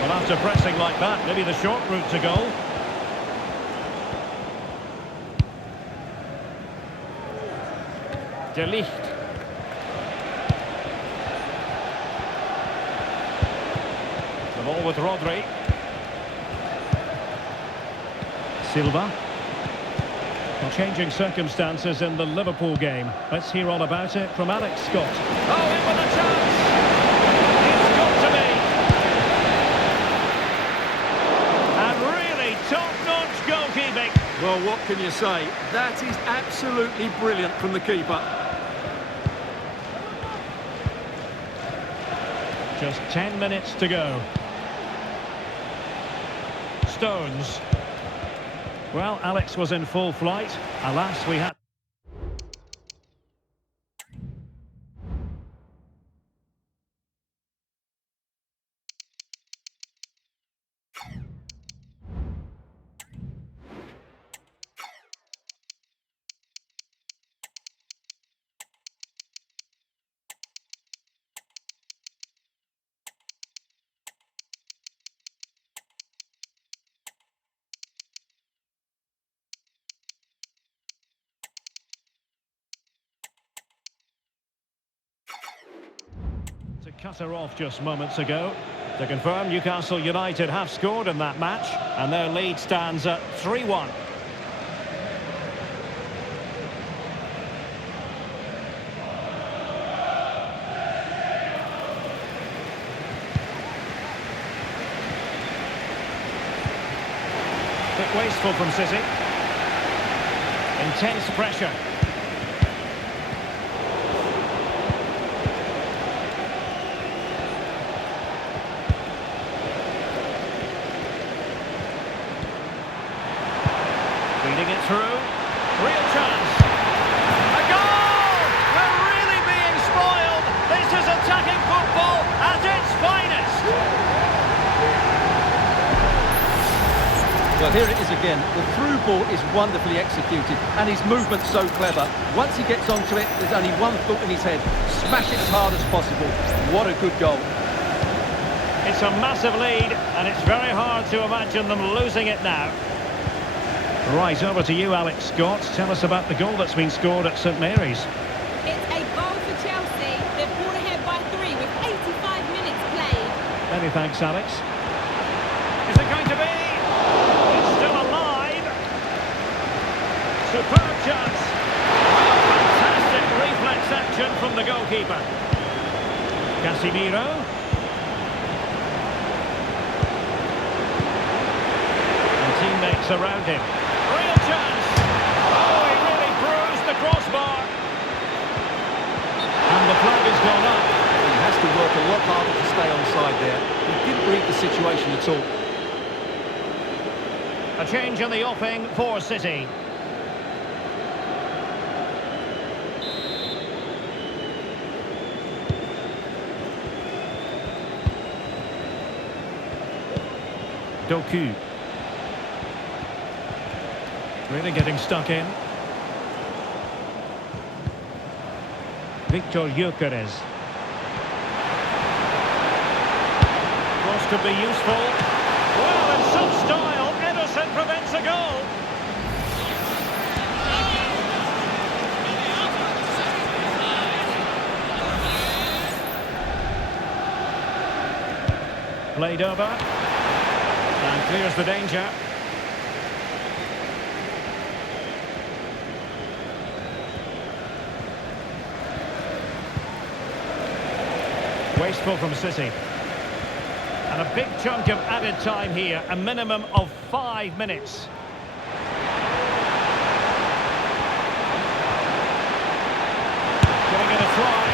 Well, after pressing like that, maybe the short route to goal. De Ligt. The ball with Rodri. Silva. Well, changing circumstances in the Liverpool game. Let's hear all about it from Alex Scott. Oh, in with a chance! It's got to be! And really top-notch goalkeeping. Well, what can you say? That is absolutely brilliant from the keeper. Just 10 minutes to go. Stones. Well, Alex was in full flight. Alas, we had... to cut her off just moments ago. To confirm, Newcastle United have scored in that match, and their lead stands at 3-1. Bit wasteful from City. Intense pressure. Feeding it through. Real chance. A goal! We're really being spoiled. This is attacking football at its finest. Well, here it is again. The through ball is wonderfully executed, and his movement's so clever. Once he gets onto it, there's only one thought in his head. Smash it as hard as possible. What a good goal. It's a massive lead, and it's very hard to imagine them losing it now. Right, over to you, Alex Scott. Tell us about the goal that's been scored at St Mary's. It's a goal for Chelsea. They've pulled ahead by 3 with 85 minutes played. Many thanks, Alex. Is it going to be? It's still alive. Superb chance. Oh, fantastic reflex action from the goalkeeper. Casemiro. And teammates around him. Real chance. Oh, he really bruised the crossbar. And the flag has gone up. He has to work a lot harder to stay onside there. He didn't read the situation at all. A change in the offing for City. Doku. Really getting stuck in. Victor Gyökeres. Cross could be useful. Well, in some style, Ederson prevents a goal. Played over. And clears the danger. Wasteful from City. And a big chunk of added time here, a minimum of 5 minutes. Giving it a try.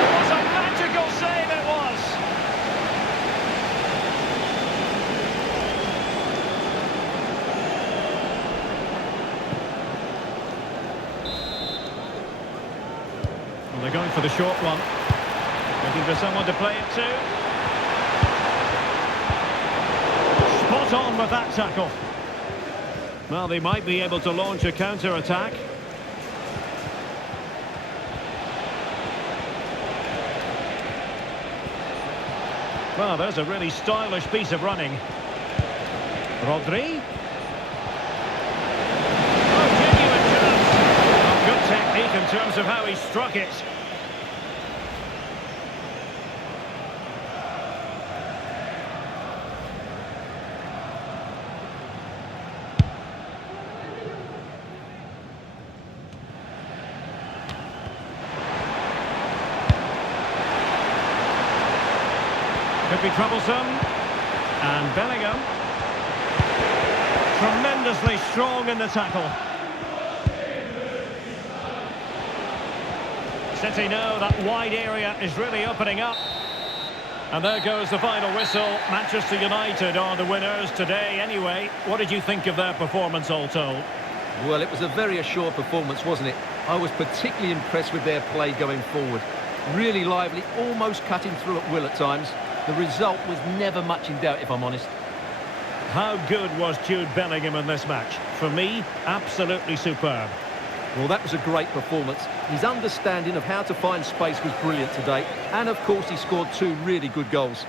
It was a magical save, it was. Well, they're going for the short one. Looking for someone to play it to. Spot on with that tackle. Well, they might be able to launch a counter-attack. Well, there's a really stylish piece of running. Rodri. Oh, genuine chance. Oh, good technique in terms of how he struck it. Could be troublesome. And Bellingham. Tremendously strong in the tackle. City know that wide area is really opening up. And there goes the final whistle. Manchester United are the winners today anyway. What did you think of their performance all told? Well, it was a very assured performance, wasn't it? I was particularly impressed with their play going forward. Really lively, almost cutting through at will at times. The result was never much in doubt, if I'm honest. How good was Jude Bellingham in this match? For me, absolutely superb. Well, that was a great performance. His understanding of how to find space was brilliant today. And, of course, he scored 2 really good goals.